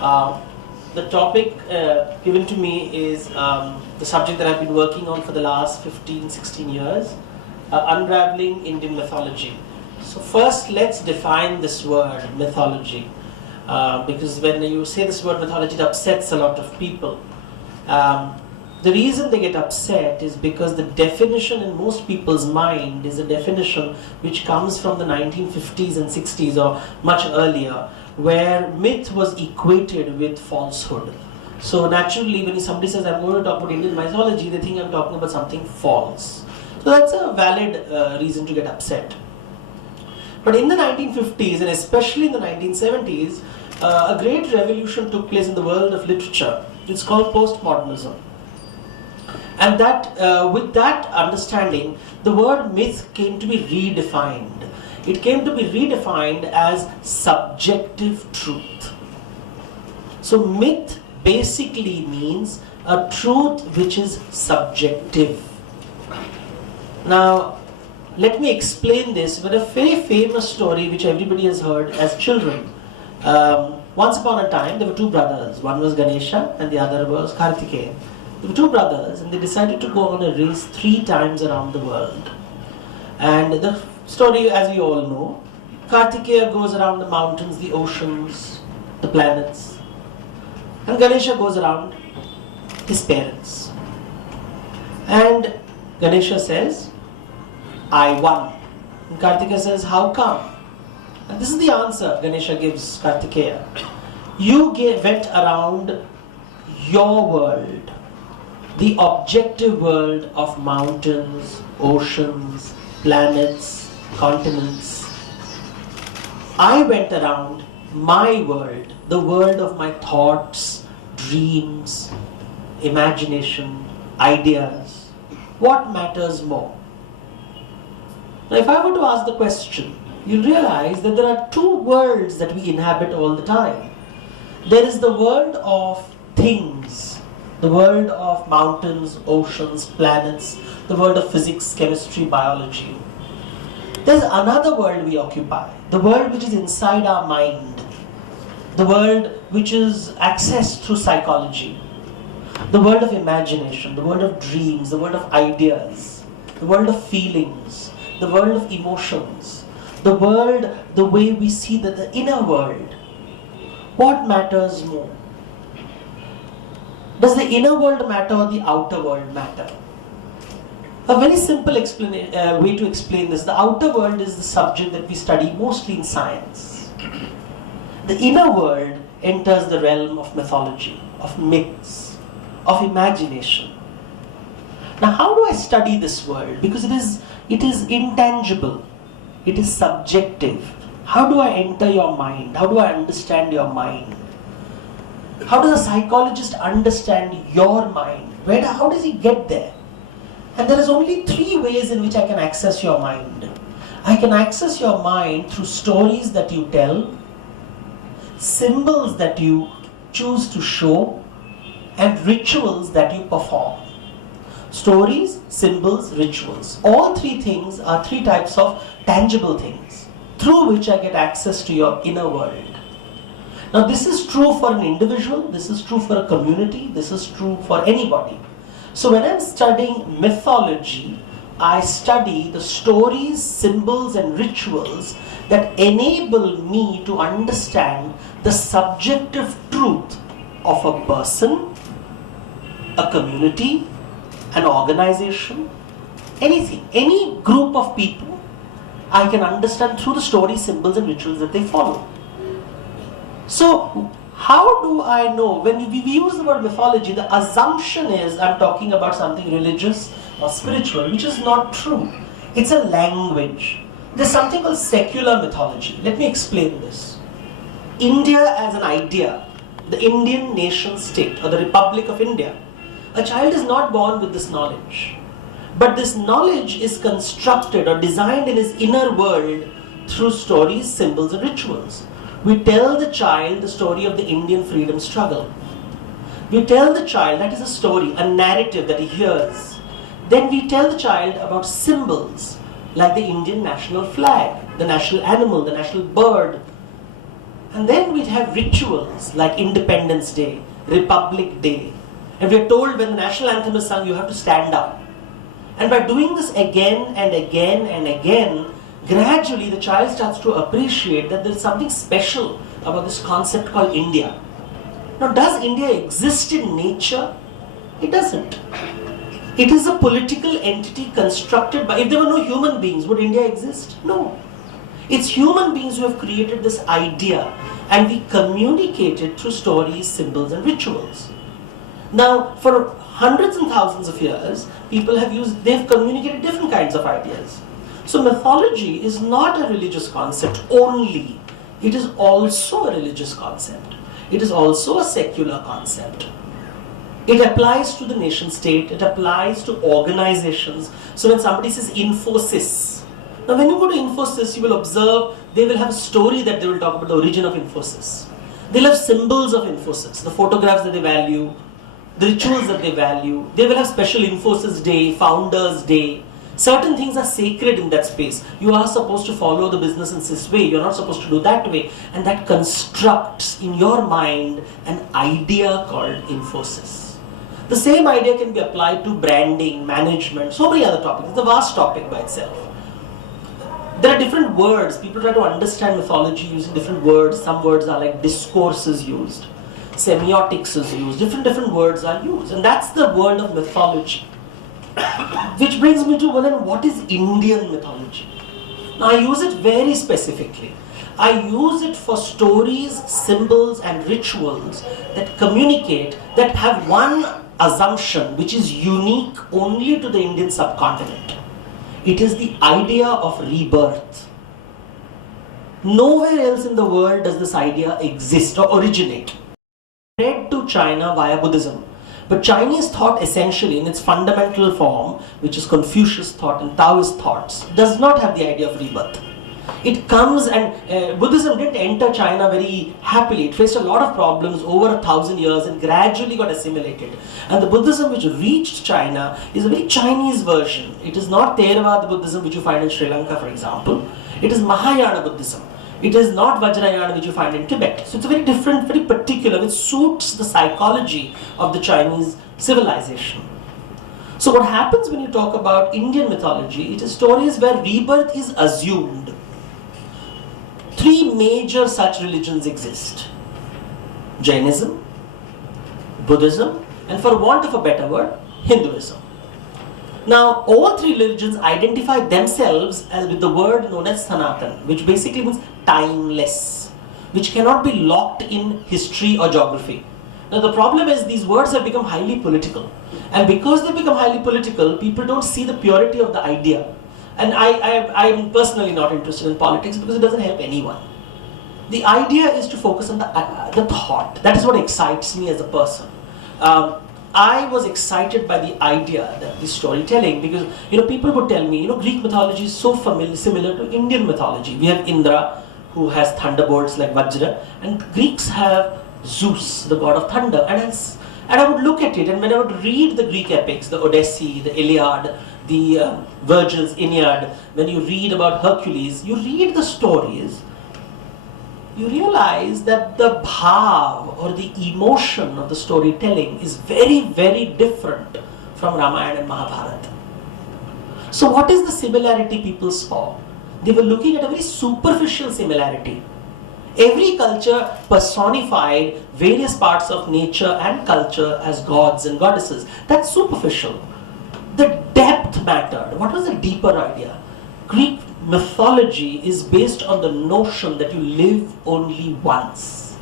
Uh, the topic given to me is the subject that I've been working on for the last 15-16 years, Unraveling Indian Mythology. So first let's define this word, mythology, because when you say this word mythology, it upsets a lot of people. The reason they get upset is because the definition in most people's mind is a definition which comes from the 1950s and 60s or much earlier, where myth was equated with falsehood. So naturally, when somebody says, I'm going to talk about Indian mythology, they think I'm talking about something false. So that's a valid reason to get upset. But in the 1950s and especially in the 1970s, a great revolution took place in the world of literature. It's called postmodernism. And with that understanding, the word myth came to be redefined. It came to be redefined as subjective truth. So myth basically means a truth which is subjective. Now, let me explain this with a very famous story which everybody has heard as children. Once upon a time, there were two brothers. One was Ganesha and the other was Kartikeya. There were two brothers and they decided to go on a race 3 times around the world. And the story, as you all know, Kartikeya goes around the mountains, the oceans, the planets. And Ganesha goes around his parents. And Ganesha says, I won. And Kartikeya says, how come? And this is the answer Ganesha gives Kartikeya. You went around your world, the objective world of mountains, oceans, planets, continents. I went around my world, the world of my thoughts, dreams, imagination, ideas. What matters more? Now, if I were to ask the question, you'll realize that there are 2 worlds that we inhabit all the time. There is the world of things, the world of mountains, oceans, planets, the world of physics, chemistry, biology. There's another world we occupy, the world which is inside our mind, the world which is accessed through psychology, the world of imagination, the world of dreams, the world of ideas, the world of feelings, the world of emotions, the world, the way we see the inner world. What matters more? Does the inner world matter or the outer world matter? A very simple way to explain this. The outer world is the subject that we study mostly in science. The inner world enters the realm of mythology, of myths, of imagination. Now, how do I study this world? Because it is intangible. It is subjective. How do I enter your mind? How do I understand your mind? How does a psychologist understand your mind? How does he get there? And there is only 3 ways in which I can access your mind. I can access your mind through stories that you tell, symbols that you choose to show, and rituals that you perform. Stories, symbols, rituals. All 3 things are 3 types of tangible things through which I get access to your inner world. Now, this is true for an individual, this is true for a community, this is true for anybody. So when I'm studying mythology, I study the stories, symbols and rituals that enable me to understand the subjective truth of a person, a community, an organization, anything, any group of people, I can understand through the stories, symbols and rituals that they follow. So, how do I know? When we use the word mythology, the assumption is I'm talking about something religious or spiritual, which is not true. It's a language. There's something called secular mythology. Let me explain this. India as an idea, the Indian nation state or the Republic of India, a child is not born with this knowledge. But this knowledge is constructed or designed in his inner world through stories, symbols and rituals. We tell the child the story of the Indian freedom struggle. We tell the child, that is a story, a narrative that he hears. Then we tell the child about symbols like the Indian national flag, the national animal, the national bird. And then we'd have rituals like Independence Day, Republic Day. And we're told when the national anthem is sung, you have to stand up. And by doing this again and again and again, gradually the child starts to appreciate that there's something special about this concept called India. Now, does India exist in nature? It doesn't. It is a political entity constructed by, if there were no human beings, would India exist? No. It's human beings who have created this idea, and we communicate it through stories, symbols, and rituals. Now, for hundreds and thousands of years, people have they've communicated different kinds of ideas. So mythology is not a religious concept only. It is also a religious concept. It is also a secular concept. It applies to the nation state, it applies to organizations. So when somebody says Infosys, now when you go to Infosys, you will observe they will have a story that they will talk about the origin of Infosys. They'll have symbols of Infosys, the photographs that they value, the rituals that they value. They will have special Infosys Day, Founders Day. Certain things are sacred in that space. You are supposed to follow the business in this way. You're not supposed to do that way. And that constructs in your mind an idea called Infosys. The same idea can be applied to branding, management, so many other topics. It's a vast topic by itself. There are different words. People try to understand mythology using different words. Some words are like discourse is used. Semiotics is used. Different words are used. And that's the world of mythology. Which brings me to, well, then what is Indian mythology? Now I use it very specifically. I use it for stories, symbols and rituals that communicate, that have one assumption which is unique only to the Indian subcontinent. It is the idea of rebirth. Nowhere else in the world does this idea exist or originate. Spread to China via Buddhism. But Chinese thought essentially in its fundamental form, which is Confucius thought and Taoist thoughts, does not have the idea of rebirth. It comes and Buddhism didn't enter China very happily. It faced a lot of problems over 1,000 years and gradually got assimilated. And the Buddhism which reached China is a very Chinese version. It is not Theravada Buddhism which you find in Sri Lanka, for example. It is Mahayana Buddhism. It is not Vajrayana which you find in Tibet. So it's a very different, very particular, which suits the psychology of the Chinese civilization. So what happens when you talk about Indian mythology, it is stories where rebirth is assumed. Three major such religions exist. Jainism, Buddhism, and for want of a better word, Hinduism. Now, all three religions identify themselves as with the word known as Sanatan, which basically means timeless, which cannot be locked in history or geography. Now, the problem is these words have become highly political. And because they become highly political, people don't see the purity of the idea. And I'm personally not interested in politics because it doesn't help anyone. The idea is to focus on the thought. That is what excites me as a person. I was excited by the idea that this storytelling, because people would tell me, Greek mythology is so similar to Indian mythology. We have Indra, who has thunderbolts like Vajra, and Greeks have Zeus, the god of thunder. And I would look at it, and when I would read the Greek epics, the Odyssey, the Iliad, the Virgil's Aeneid, when you read about Hercules, you read the stories, you realize that the bhav or the emotion of the storytelling is very, very different from Ramayana and Mahabharata. So what is the similarity people saw? They were looking at a very superficial similarity. Every culture personified various parts of nature and culture as gods and goddesses. That's superficial. The depth mattered. What was the deeper idea? Greek mythology is based on the notion that you live only once.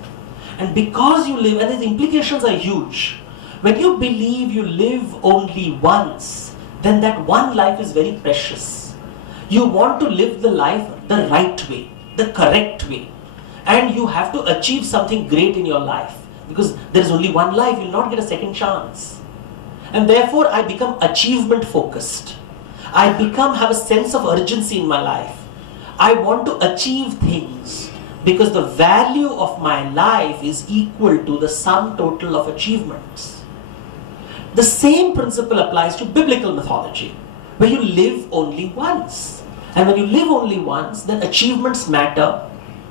And because you live, and the implications are huge. When you believe you live only once, then that one life is very precious. You want to live the life the right way, the correct way. And you have to achieve something great in your life. Because there is only one life, you will not get a second chance. And therefore I become achievement focused. I have a sense of urgency in my life. I want to achieve things because the value of my life is equal to the sum total of achievements. The same principle applies to biblical mythology, where you live only once. And when you live only once, then achievements matter,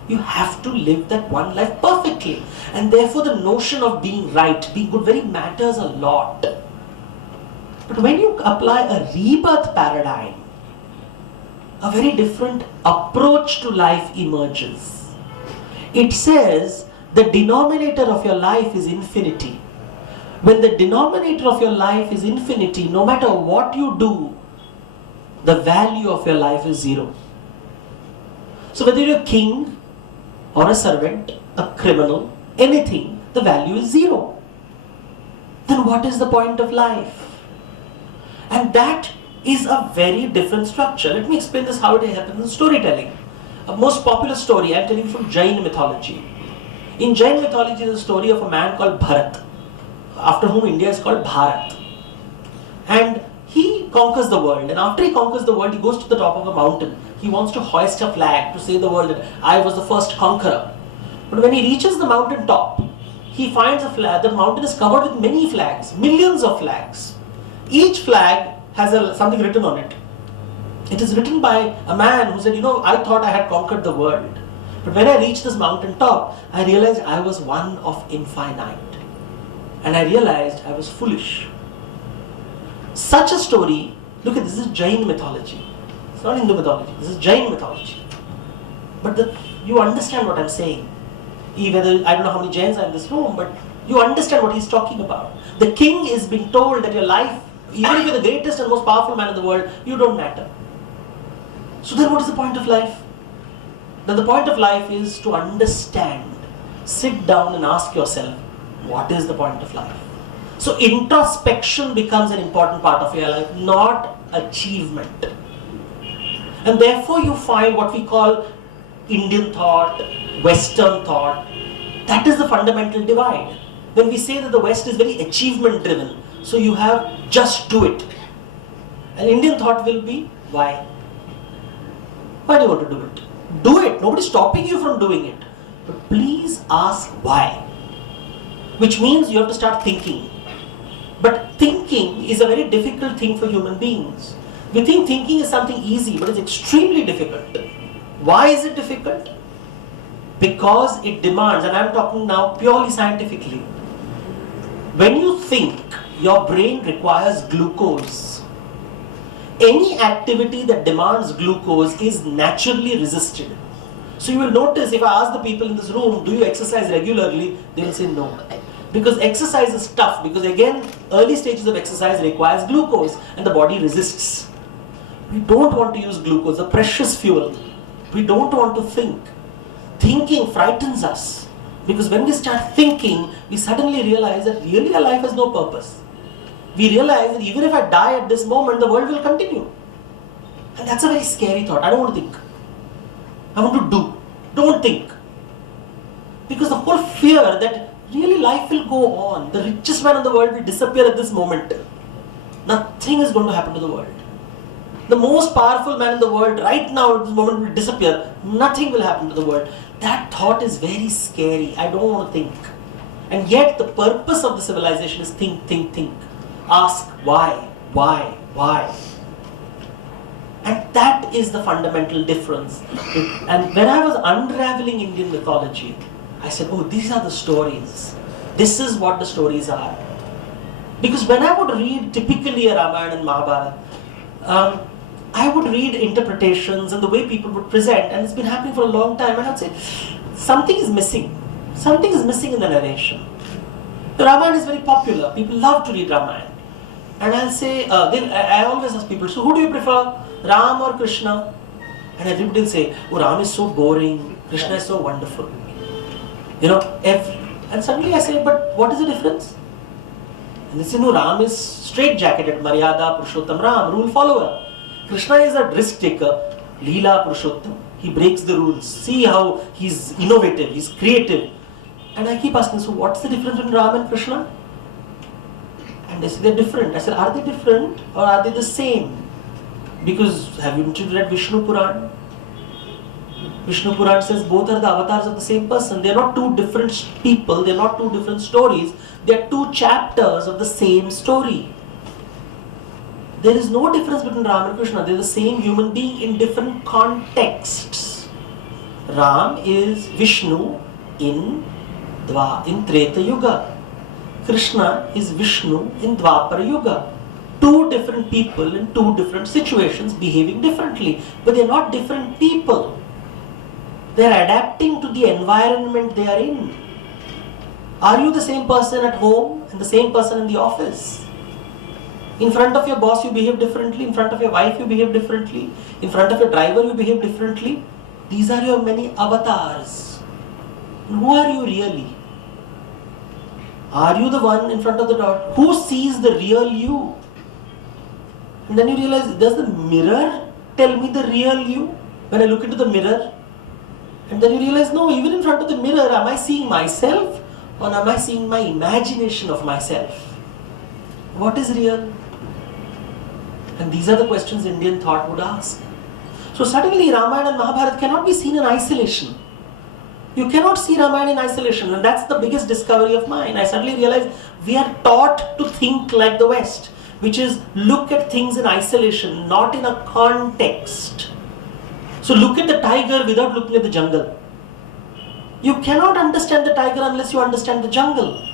You have to live that one life perfectly. And therefore the notion of being right, being good, very matters a lot. But when you apply a rebirth paradigm, a very different approach to life emerges. It says the denominator of your life is infinity. When the denominator of your life is infinity, no matter what you do, the value of your life is zero. So whether you're a king or a servant, a criminal, anything, the value is zero. Then what is the point of life? And that is a very different structure. Let me explain this how it happens in storytelling. A most popular story I'm telling you from Jain mythology. In Jain mythology is a story of a man called Bharat, after whom India is called Bharat. And he conquers the world, and after he conquers the world, he goes to the top of a mountain. He wants to hoist a flag to say the world that I was the first conqueror. But when he reaches the mountain top, he finds a flag. The mountain is covered with many flags, millions of flags. Each flag has something written on it. It is written by a man who said, I thought I had conquered the world. But when I reached this mountain top, I realized I was one of infinite. And I realized I was foolish. Such a story, look at this is Jain mythology. It's not Hindu mythology, this is Jain mythology. But you understand what I'm saying. I don't know how many Jains are in this room, but you understand what he's talking about. The king is being told that your life, even if you're the greatest and most powerful man in the world, you don't matter. So then what is the point of life? Then the point of life is to understand. Sit down and ask yourself, what is the point of life? So introspection becomes an important part of your life, not achievement. And therefore you find what we call Indian thought, Western thought. That is the fundamental divide. When we say that the West is very achievement driven, so you have just do it. And Indian thought will be, why? Why do you want to do it? Do it. Nobody's stopping you from doing it. But please ask why. Which means you have to start thinking. But thinking is a very difficult thing for human beings. We think thinking is something easy, but it's extremely difficult. Why is it difficult? Because it demands, and I'm talking now purely scientifically. When you think, your brain requires glucose. Any activity that demands glucose is naturally resisted. So you will notice if I ask the people in this room, do you exercise regularly? They will say no. Because exercise is tough, because again, early stages of exercise requires glucose and the body resists. We don't want to use glucose, the precious fuel. We don't want to think. Thinking frightens us. Because when we start thinking, we suddenly realize that really our life has no purpose. We realize that even if I die at this moment, the world will continue. And that's a very scary thought. I don't want to think. I want to do. Don't think. Because the whole fear that really life will go on. The richest man in the world will disappear at this moment. Nothing is going to happen to the world. The most powerful man in the world right now at this moment will disappear. Nothing will happen to the world. That thought is very scary. I don't want to think. And yet the purpose of the civilization is think, think, think. Ask why. And that is the fundamental difference. And when I was unraveling Indian mythology, I said, oh, these are the stories. This is what the stories are. Because when I would read typically a Ramayana and Mahabharata, I would read interpretations and the way people would present, and it's been happening for a long time, and I'd say, something is missing. Something is missing in the narration. The Ramayana is very popular. People love to read Ramayana. And I'll say, I always ask people, so who do you prefer, Ram or Krishna? And everybody will say, oh, Ram is so boring, Krishna is so wonderful. And suddenly I say, but what is the difference? And they say, no, Ram is straight-jacketed, Maryada, Purushottam, Ram, rule follower. Krishna is a risk taker, Leela Purushottam. He breaks the rules. See how he's innovative, he's creative. And I keep asking, so what's the difference between Ram and Krishna? And they say they're different. I said, are they different or are they the same? Because haven't you read Vishnu Puran? Vishnu Puran says both are the avatars of the same person. They're not two different people, they're not two different stories. They're two chapters of the same story. There is no difference between Ram and Krishna. They're the same human being in different contexts. Ram is Vishnu in Treta Yuga. Krishna is Vishnu in Dwapara Yuga. Two different people in two different situations behaving differently. But they are not different people. They are adapting to the environment they are in. Are you the same person at home and the same person in the office? In front of your boss you behave differently, in front of your wife you behave differently, in front of your driver you behave differently. These are your many avatars. And who are you really? Are you the one in front of the door? Who sees the real you? And then you realize, does the mirror tell me the real you? When I look into the mirror, and then you realize, no, even in front of the mirror, am I seeing myself or am I seeing my imagination of myself? What is real? And these are the questions Indian thought would ask. So suddenly Ramayana and Mahabharata cannot be seen in isolation. You cannot see Ramayana in isolation, and that's the biggest discovery of mine. I suddenly realized we are taught to think like the West, which is look at things in isolation, not in a context. So look at the tiger without looking at the jungle. You cannot understand the tiger unless you understand the jungle.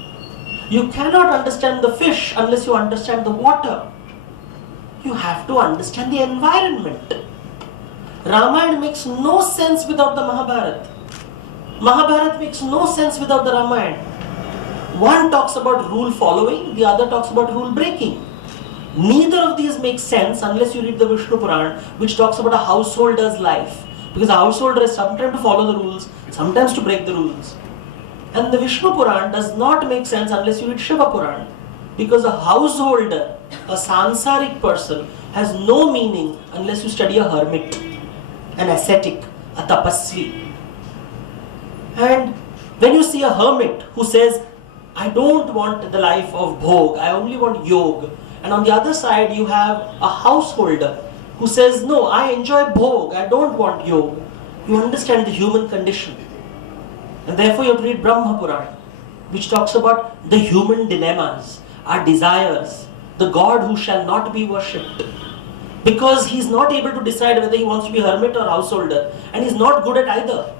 You cannot understand the fish unless you understand the water. You have to understand the environment. Ramayana makes no sense without the Mahabharata. Mahabharata makes no sense without the Ramayana. One talks about rule following, the other talks about rule breaking. Neither of these makes sense unless you read the Vishnu Puran, which talks about a householder's life. Because a householder is sometimes to follow the rules, sometimes to break the rules. And the Vishnu Puran does not make sense unless you read Shiva Puran. Because a householder, a sansarik person, has no meaning unless you study a hermit, an ascetic, a tapasvi. And when you see a hermit who says, I don't want the life of bhog, I only want yoga. And on the other side you have a householder who says, no, I enjoy bhog, I don't want yoga. You understand the human condition. And therefore you have to read Brahma Puran, which talks about the human dilemmas, our desires, the God who shall not be worshipped. Because he is not able to decide whether he wants to be hermit or householder, and he is not good at either.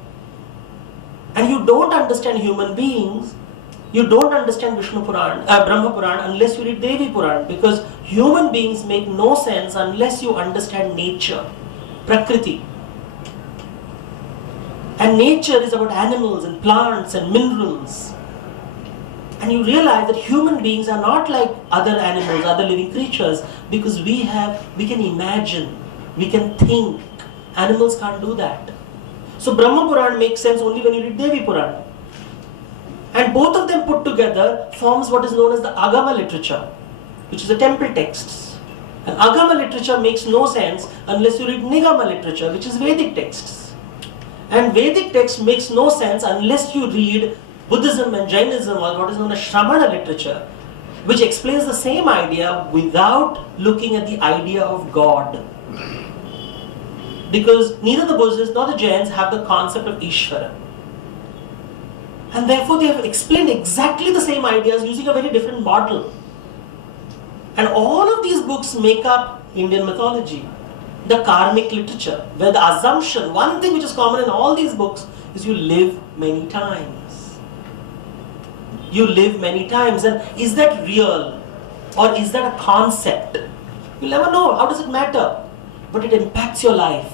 And you don't understand human beings, you don't understand Brahma Puran unless you read Devi Puran, because human beings make no sense unless you understand nature, Prakriti. And nature is about animals and plants and minerals. And you realize that human beings are not like other animals, other living creatures, because we can imagine, we can think. Animals can't do that. So Brahma Puran makes sense only when you read Devi Puran. And both of them put together forms what is known as the Agama literature, which is the temple texts. And Agama literature makes no sense unless you read Nigama literature, which is Vedic texts. And Vedic text makes no sense unless you read Buddhism and Jainism, or what is known as Shramana literature, which explains the same idea without looking at the idea of God. Because neither the Buddhists nor the Jains have the concept of Ishvara. And therefore they have explained exactly the same ideas using a very different model. And all of these books make up Indian mythology, the karmic literature, where the assumption, one thing which is common in all these books, is you live many times. You live many times. And is that real? Or is that a concept? You'll never know. How does it matter? But it impacts your life.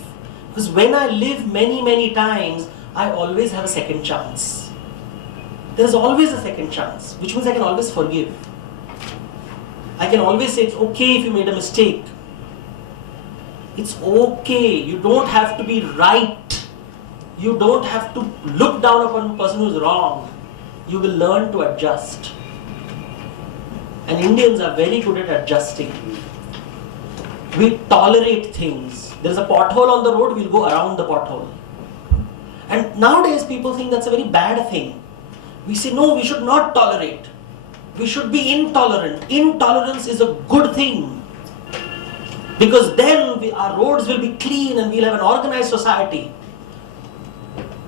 Because when I live many, many times, I always have a second chance. There is always a second chance, which means I can always forgive. I can always say it's okay if you made a mistake. It's okay. You don't have to be right. You don't have to look down upon a person who's wrong. You will learn to adjust. And Indians are very good at adjusting. We tolerate things. There is a pothole on the road, we'll go around the pothole. And nowadays people think that's a very bad thing. We say, no, we should not tolerate. We should be intolerant. Intolerance is a good thing. Because then our roads will be clean and we'll have an organized society.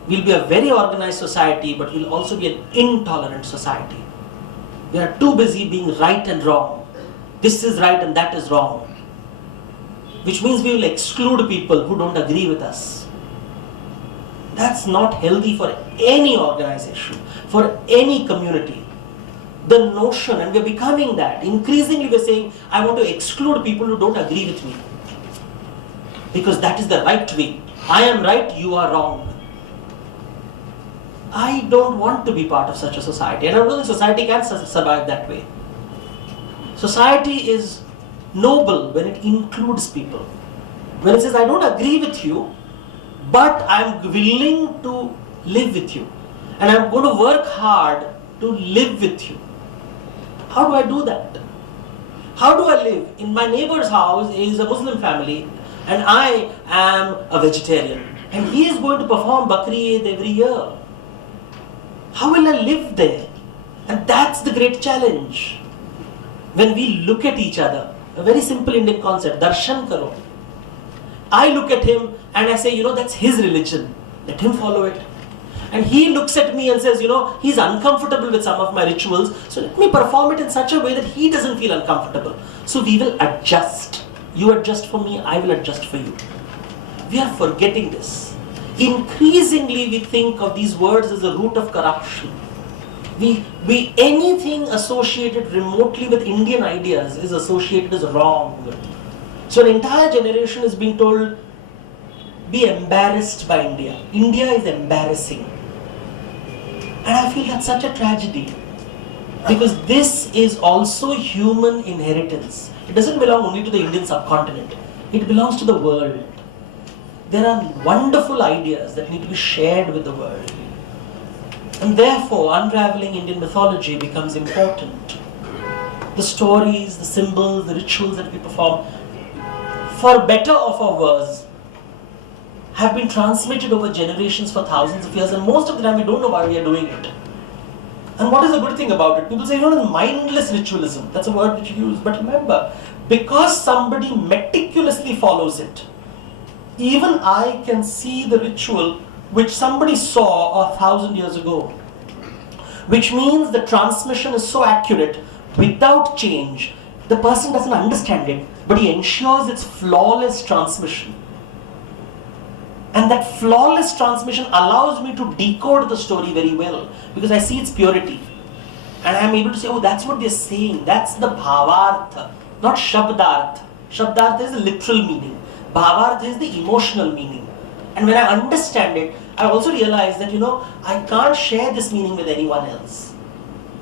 We'll be a very organized society, but we'll also be an intolerant society. We are too busy being right and wrong. This is right and that is wrong. Which means we will exclude people who don't agree with us. That's not healthy for any organization, for any community. The notion, and we're becoming that. Increasingly we're saying, I want to exclude people who don't agree with me. Because that is the right way. I am right, you are wrong. I don't want to be part of such a society. And I don't think society can survive that way. Society is noble when it includes people. When it says, I don't agree with you, but I'm willing to live with you. And I'm going to work hard to live with you. How do I do that? How do I live? In my neighbor's house is a Muslim family and I am a vegetarian. And he is going to perform Bakri Eid every year. How will I live there? And that's the great challenge. When we look at each other, a very simple Indian concept, darshan karo. I look at him and I say, that's his religion. Let him follow it. And he looks at me and says, he's uncomfortable with some of my rituals, so let me perform it in such a way that he doesn't feel uncomfortable. So we will adjust. You adjust for me, I will adjust for you. We are forgetting this. Increasingly we think of these words as the root of corruption. We anything associated remotely with Indian ideas is associated as wrong. So an entire generation is being told, be embarrassed by India. India is embarrassing. And I feel that's such a tragedy. Because this is also human inheritance. It doesn't belong only to the Indian subcontinent. It belongs to the world. There are wonderful ideas that need to be shared with the world. And therefore, unraveling Indian mythology becomes important. The stories, the symbols, the rituals that we perform, for better or for worse, have been transmitted over generations for thousands of years, and most of the time we don't know why we are doing it. And what is the good thing about it? People say, it's mindless ritualism. That's a word which you use. But remember, because somebody meticulously follows it, even I can see the ritual which somebody saw 1,000 years ago. Which means the transmission is so accurate, without change. The person doesn't understand it, but he ensures its flawless transmission. And that flawless transmission allows me to decode the story very well, because I see its purity. And I'm able to say, that's what they're saying. That's the bhavartha, not shabdartha. Shabdartha is the literal meaning. Bhavartha is the emotional meaning. And when I understand it, I also realize that, I can't share this meaning with anyone else.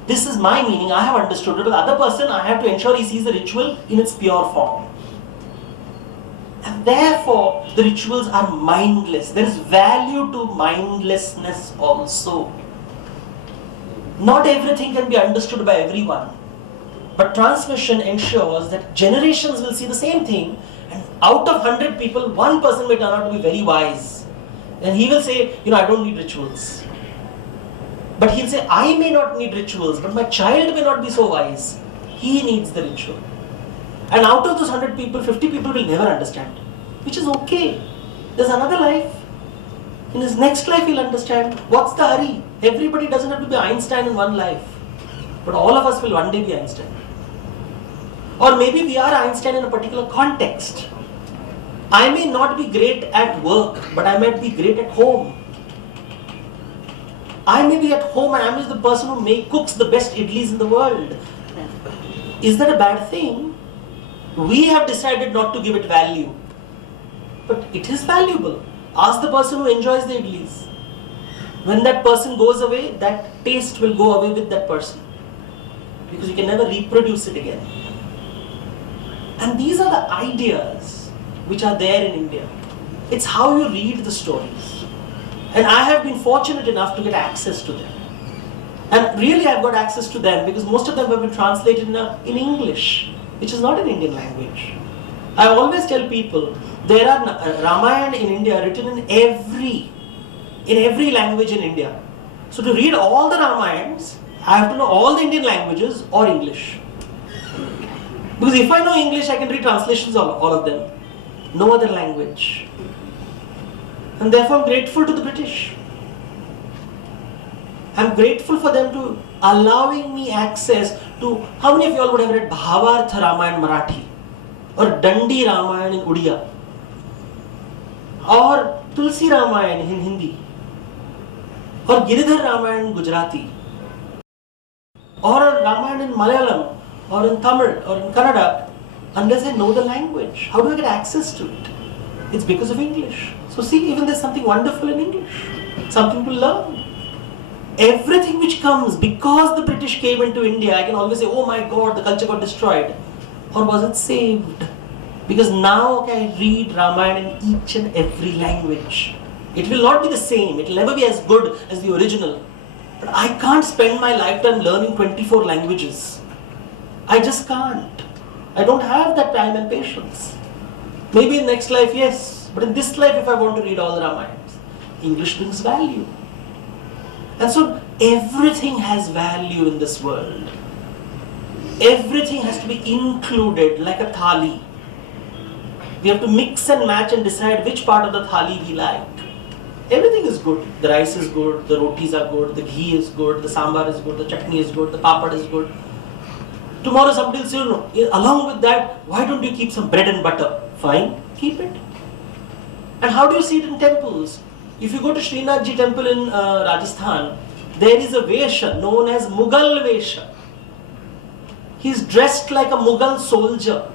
This is my meaning, I have understood it. But the other person, I have to ensure he sees the ritual in its pure form. And therefore, the rituals are mindless. There is value to mindlessness also. Not everything can be understood by everyone. But transmission ensures that generations will see the same thing, and out of 100 people, one person may turn out to be very wise. And he will say, I don't need rituals. But he'll say, I may not need rituals, but my child may not be so wise. He needs the ritual. And out of those 100 people, 50 people will never understand. Which is okay. There's another life. In his next life he'll understand. What's the hurry? Everybody doesn't have to be Einstein in one life. But all of us will one day be Einstein. Or maybe we are Einstein in a particular context. I may not be great at work, but I might be great at home. I may be at home and I am the person who cooks the best idlis in the world. Is that a bad thing? We have decided not to give it value. But it is valuable. Ask the person who enjoys the idlis. When that person goes away, that taste will go away with that person. Because you can never reproduce it again. And these are the ideas which are there in India. It's how you read the stories. And I have been fortunate enough to get access to them. And really I've got access to them because most of them have been translated in English, which is not an Indian language. I always tell people, there are Ramayana in India written in every language in India. So to read all the Ramayans, I have to know all the Indian languages or English. Because if I know English, I can read translations of all of them. No other language. And therefore I'm grateful to the British. I'm grateful for them to allowing me access to, how many of you all would have read Bhavartha Ramayana Marathi? Or Dandi Ramayana in Odia? Or Tulsi Ramayana in Hindi? or Giridhar Ramayana in Gujarati, or a Ramayana in Malayalam, or in Tamil, or in Kannada, unless I know the language? How do I get access to it? It's because of English. So see, even there's something wonderful in English, something to learn. Everything which comes because the British came into India, I can always say, oh my God, the culture got destroyed. Or was it saved? Because now I read Ramayana in each and every language. It will not be the same, it will never be as good as the original. But I can't spend my lifetime learning 24 languages. I just can't. I don't have that time and patience. Maybe in next life, yes. But in this life, if I want to read all the Ramayans, English brings value. And so everything has value in this world. Everything has to be included like a thali. We have to mix and match and decide which part of the thali we like. Everything is good. The rice is good, the rotis are good, the ghee is good, the sambar is good, the chutney is good, the papad is good. Tomorrow somebody will say, no, along with that, why don't you keep some bread and butter? Fine, keep it. And how do you see it in temples? If you go to Srinathji temple in Rajasthan, there is a Vesha known as Mughal Vesha. He's dressed like a Mughal soldier.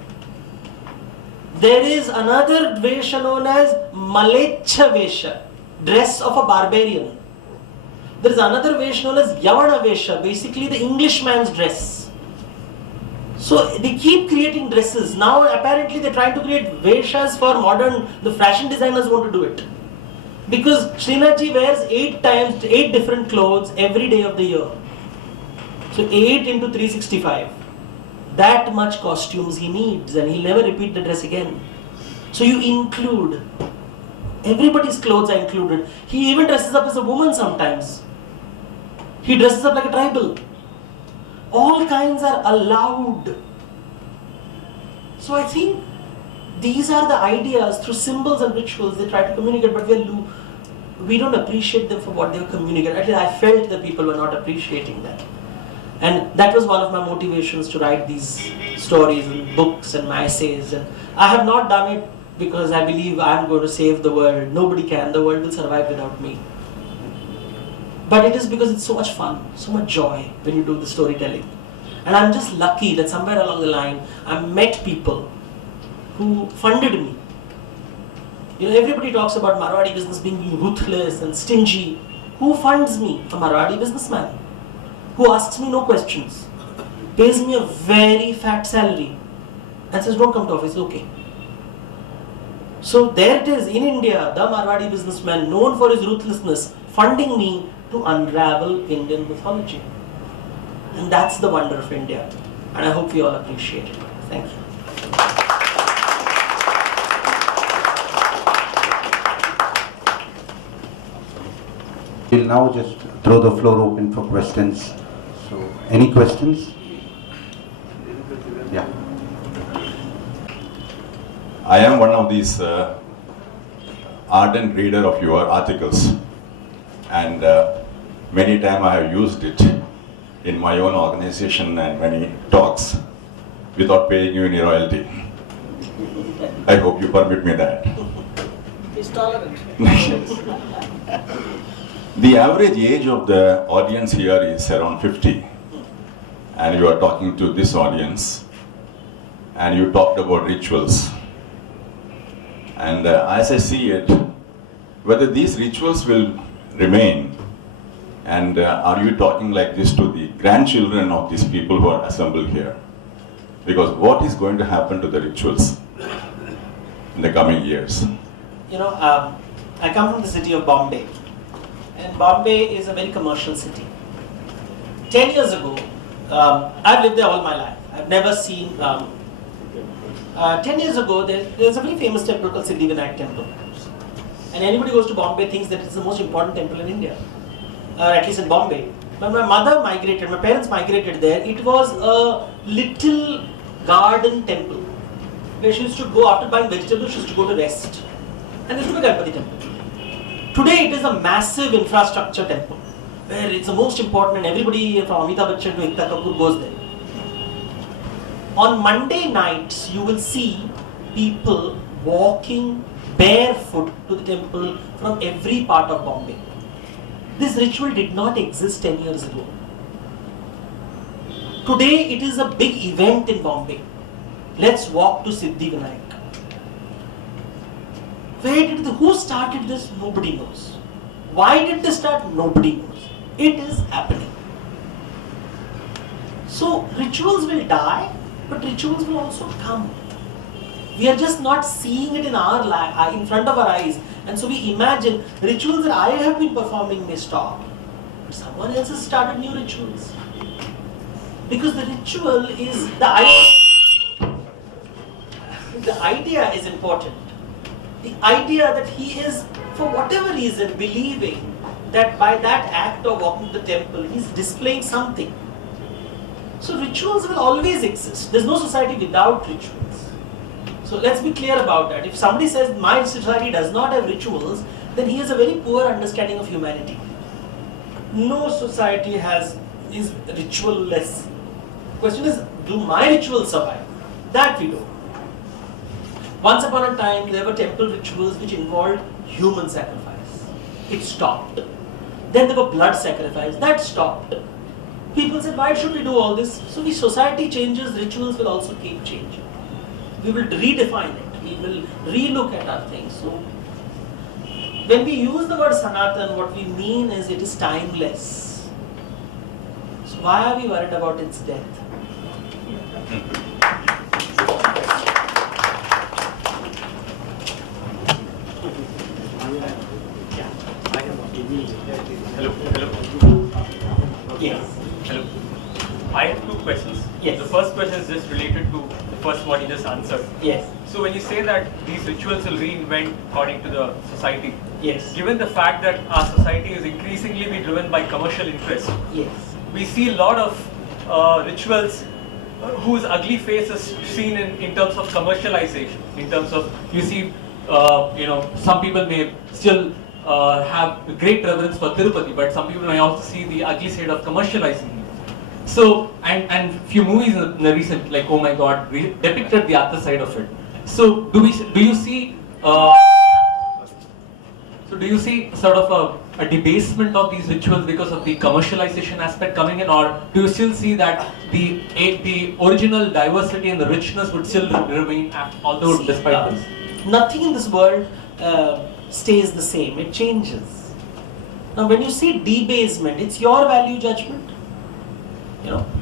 There is another Vesha known as Malecha Vesha, dress of a barbarian. There is another Vesha known as Yavana Vesha, basically the Englishman's dress. So they keep creating dresses. Now apparently they're trying to create Veshas for modern, the fashion designers want to do it. Because Srinathji wears 8 different clothes every day of the year. So 8 into 365. That much costumes he needs and he'll never repeat the dress again. So you include. Everybody's clothes are included. He even dresses up as a woman sometimes. He dresses up like a tribal. All kinds are allowed. So I think these are the ideas through symbols and rituals they try to communicate, but we don't appreciate them for what they communicate. At least I felt that people were not appreciating that. And that was one of my motivations to write these stories and books and my essays. And I have not done it because I believe I'm going to save the world. Nobody can. The world will survive without me. But it is because it's so much fun, so much joy when you do the storytelling. And I'm just lucky that somewhere along the line, I met people who funded me. You know, everybody talks about Marwadi business being ruthless and stingy. Who funds me? A Marwadi businessman who asks me no questions, pays me a very fat salary and says, don't come to office, okay. So there it is in India, the Marwadi businessman known for his ruthlessness, funding me to unravel Indian mythology. And that's the wonder of India. And I hope we all appreciate it. Thank you. We'll now just throw the floor open for questions. So, any questions? Yeah. I am one of these ardent reader of your articles, and many times I have used it in my own organization and many talks without paying you any royalty. I hope you permit me that. He's tolerant. The average age of the audience here is around 50, and you are talking to this audience, and you talked about rituals. And as I see it, whether these rituals will remain, and are you talking like this to the grandchildren of these people who are assembled here? Because what is going to happen to the rituals in the coming years? You know, I come from the city of Bombay. And Bombay is a very commercial city. 10 years ago, I've lived there all my life. I've never seen 10 years ago, there's a very famous temple called Siddhivinayak temple. And anybody who goes to Bombay thinks that it's the most important temple in India, at least in Bombay. When my mother migrated, my parents migrated there, it was a little garden temple where she used to go, after buying vegetables, she used to go to rest. And this is the Ganpati temple. Today it is a massive infrastructure temple where it's the most important and everybody from Amitabh Bachchan to Ekta Kapoor goes there. On Monday nights you will see people walking barefoot to the temple from every part of Bombay. This ritual did not exist 10 years ago. Today it is a big event in Bombay. Let's walk to Siddhivinayak. Who started this? Nobody knows. Why did they start? Nobody knows. It is happening. So rituals will die, but rituals will also come. We are just not seeing it in in front of our eyes, and so we imagine rituals that I have been performing may stop, but someone else has started new rituals. Because the ritual is the idea is important. The idea that he is, for whatever reason, believing that by that act of walking to the temple, he is displaying something. So rituals will always exist. There's no society without rituals. So let's be clear about that. If somebody says my society does not have rituals, then he has a very poor understanding of humanity. No society is ritual-less. Question is, do my rituals survive? That we don't. Once upon a time, there were temple rituals which involved human sacrifice. It stopped. Then there were blood sacrifice. That stopped. People said, why should we do all this? So society changes, rituals will also keep changing. We will redefine it. We will relook at our things. So when we use the word Sanatan, what we mean is it is timeless. So why are we worried about its death? Hello. Yes. Hello. I have two questions. Yes. The first question is just related to the first one you just answered. Yes. So when you say that these rituals will reinvent according to the society, Yes. given the fact that our society is increasingly be driven by commercial interest, Yes. we see a lot of rituals whose ugly face is seen in terms of commercialization. In terms of, you see, some people may still have great reverence for Tirupati, but some people may also see the ugly side of commercializing it. So, and few movies in the recent, like, oh my god, depicted the other side of it. So, do you see sort of a debasement of these rituals because of the commercialization aspect coming in, or do you still see that the original diversity and the richness would still remain, although despite this? Nothing in this world stays the same, it changes. Now when you say debasement, it's your value judgment.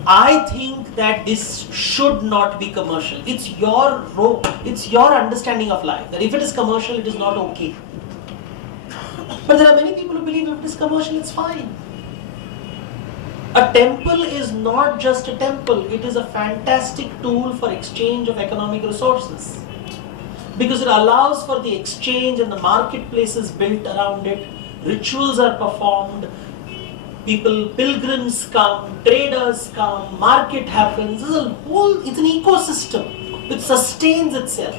I think that this should not be commercial. It's your role, it's your understanding of life, that if it is commercial, it is not okay. But there are many people who believe if it is commercial, it's fine. A temple is not just a temple, it is a fantastic tool for exchange of economic resources. Because it allows for the exchange and the marketplaces built around it, rituals are performed, pilgrims come, traders come, market happens. It's an ecosystem which sustains itself.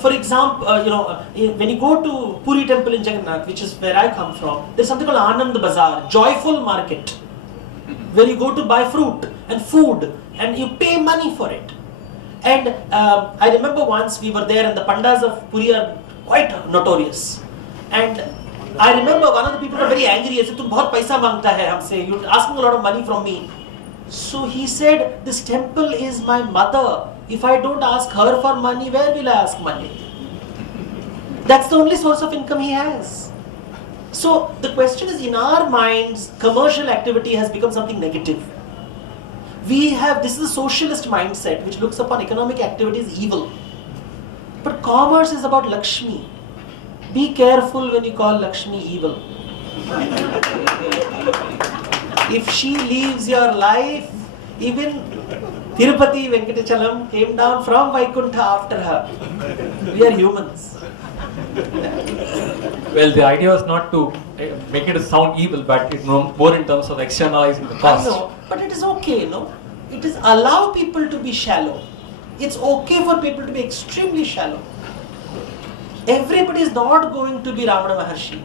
For example, when you go to Puri temple in Jagannath, which is where I come from, there's something called Anand Bazaar, joyful market, where you go to buy fruit and food and you pay money for it. And I remember once we were there and the pandas of Puri are quite notorious. And I remember one of the people got very angry. He said, "Tum bahut paisa mangta hai humse. You're asking a lot of money from me." So he said, "This temple is my mother. If I don't ask her for money, where will I ask money?" That's the only source of income he has. So the question is, in our minds, commercial activity has become something negative. This is a socialist mindset which looks upon economic activity as evil. But commerce is about Lakshmi. Be careful when you call Lakshmi evil. If she leaves your life, even Tirupati Venkatachalam came down from Vaikuntha after her. We are humans. Well, the idea was not to make it sound evil, but more in terms of externalizing the cost. I know, but it is okay, It is allow people to be shallow. It's okay for people to be extremely shallow. Everybody is not going to be Ramana Maharshi.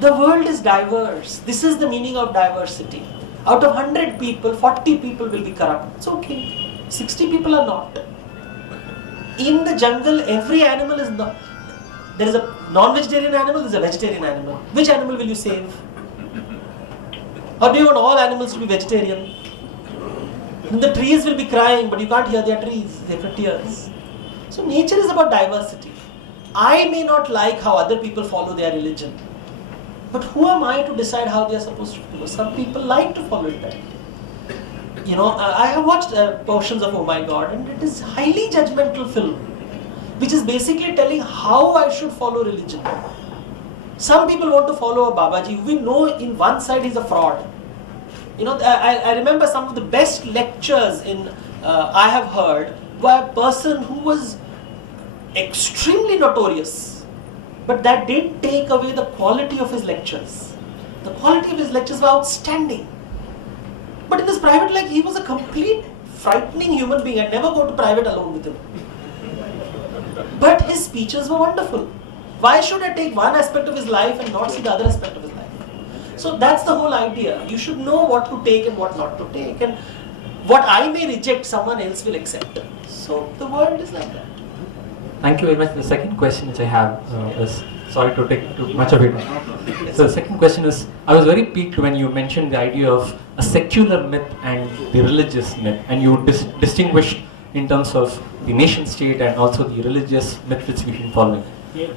The world is diverse. This is the meaning of diversity. Out of 100 people, 40 people will be corrupt. It's okay. 60 people are not. In the jungle, every animal is not. There is a non-vegetarian animal, there is a vegetarian animal. Which animal will you save? Or do you want all animals to be vegetarian? And the trees will be crying, but you can't hear their trees, their tears. So nature is about diversity. I may not like how other people follow their religion, but who am I to decide how they are supposed to follow? Some people like to follow it that way. I have watched portions of Oh My God, and it is highly judgmental film, which is basically telling how I should follow religion. Some people want to follow a Babaji. We know in one side he's a fraud. I remember some of the best lectures I have heard by a person who was extremely notorious, but that didn't take away the quality of his lectures. The quality of his lectures were outstanding. But in his private life, he was a complete frightening human being. I'd never go to private alone with him. But his speeches were wonderful. Why should I take one aspect of his life and not see the other aspect of his life? So that's the whole idea. You should know what to take and what not to take. And what I may reject, someone else will accept. So the world is like that. Thank you very much. The second question which I have is, sorry to take too much of it. So the second question is, I was very piqued when you mentioned the idea of a secular myth and the religious myth, and you distinguished in terms of the nation state and also the religious myth which we've been following.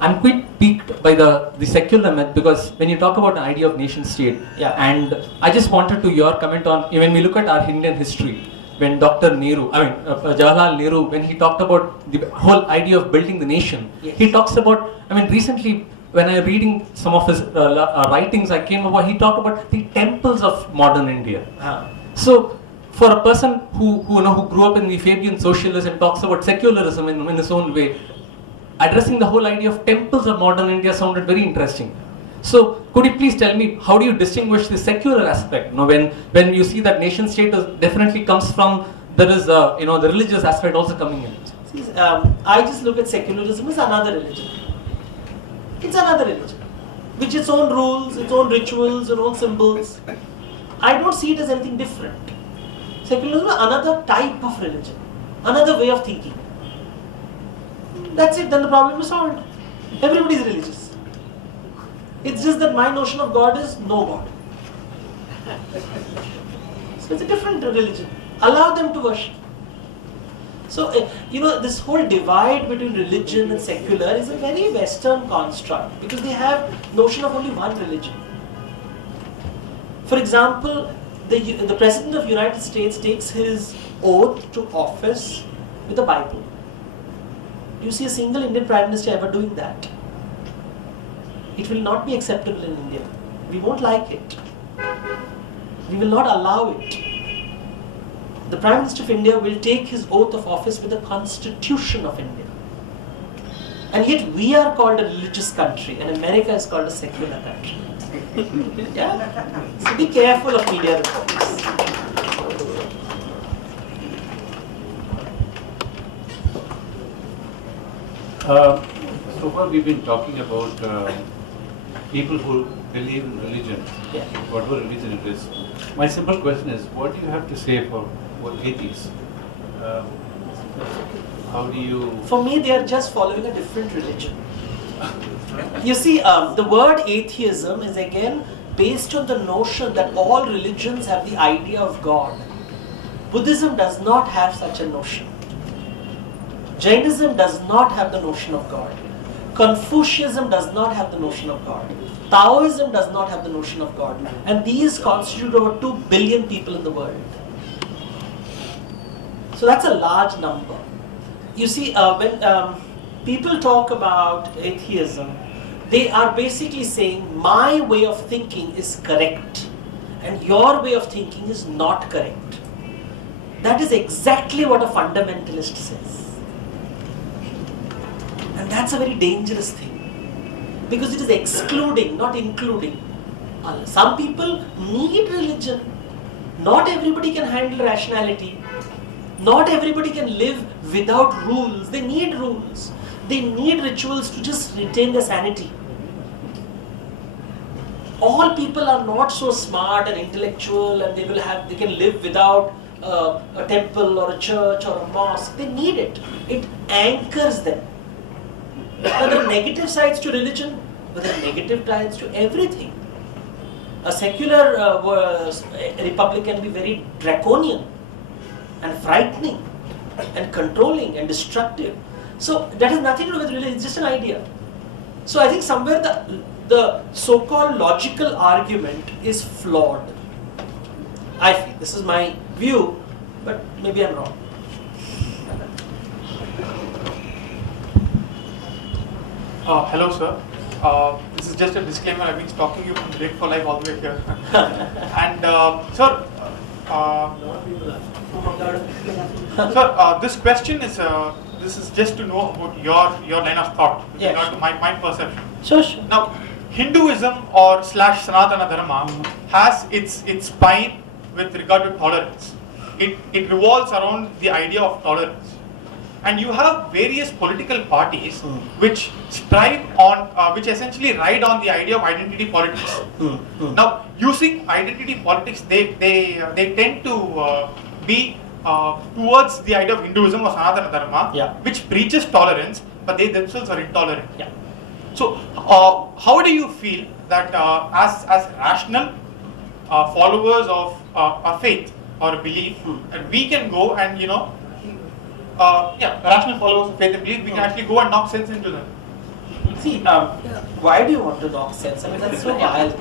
I'm quite piqued by the secular myth, because when you talk about the idea of nation state, and I just wanted to your comment on, when we look at our Indian history, when Jawaharlal Nehru, when he talked about the whole idea of building the nation, he talks about, recently when I was reading some of his writings, I came about, he talked about the temples of modern India. So for a person who grew up in the Fabian socialism, talks about secularism in his own way, addressing the whole idea of temples of modern India sounded very interesting. So could you please tell me, how do you distinguish the secular aspect? When you see that nation state definitely comes from, there is the religious aspect also coming in. See, I just look at secularism as another religion. It's another religion, which its own rules, its own rituals, its own symbols. I don't see it as anything different. Secularism is another type of religion, another way of thinking. That's it, then the problem is solved. Everybody is religious. It's just that my notion of God is no God. So it's a different religion. Allow them to worship. So, this whole divide between religion and secular is a very Western construct, because they have notion of only one religion. For example, the President of the United States takes his oath to office with the Bible. Do you see a single Indian Prime Minister ever doing that? It will not be acceptable in India. We won't like it. We will not allow it. The Prime Minister of India will take his oath of office with the Constitution of India. And yet we are called a religious country, and America is called a secular country. So be careful of media reports. So far we've been talking about people who believe in religion, whatever religion it is. My simple question is, what do you have to say for atheists? How do you... For me, they are just following a different religion. You see, the word atheism is again based on the notion that all religions have the idea of God. Buddhism does not have such a notion. Jainism does not have the notion of God. Confucianism does not have the notion of God. Taoism does not have the notion of God. And these constitute over 2 billion people in the world. So that's a large number. You see, when people talk about atheism, they are basically saying, my way of thinking is correct and your way of thinking is not correct. That is exactly what a fundamentalist says. And that's a very dangerous thing, because it is excluding, not including. Some people need religion. Not everybody can handle rationality. Not everybody can live without rules. They need rules. They need rituals to just retain their sanity. All people are not so smart and intellectual, and they can live without a temple or a church or a mosque. They need it. It anchors them. Now, there are negative sides to religion, but there are negative sides to everything. A secular republic can be very draconian and frightening and controlling and destructive. So that has nothing to do with religion, it's just an idea. So I think somewhere the so-called logical argument is flawed. I feel, this is my view, but maybe I'm wrong. Hello, sir. This is just a disclaimer. I've been stalking you from Break for Life all the way here. And, sir, this question is this is just to know about your line of thought, with regard to my perception. Sure, sure. Now, Hinduism or / Sanatana Dharma has its spine with regard to tolerance. It revolves around the idea of tolerance. And you have various political parties which strive on, which essentially ride on the idea of identity politics. Now, using identity politics, they tend to be towards the idea of Hinduism or Sanatana Dharma, which preaches tolerance, but they themselves are intolerant. Yeah. So, how do you feel that as rational followers of a faith or a belief, and we can go and rational followers of faith and belief, we can actually go and knock sense into them? See, why do you want to knock sense? I mean, that's so wild.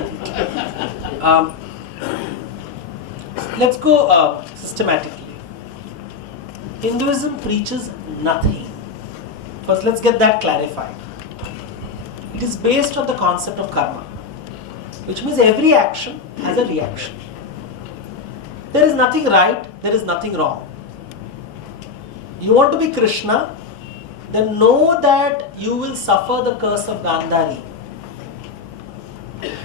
Let's go systematically. Hinduism preaches nothing. First, let's get that clarified. It is based on the concept of karma, which means every action has a reaction. There is nothing right, there is nothing wrong. You want to be Krishna, then know that you will suffer the curse of Gandhari.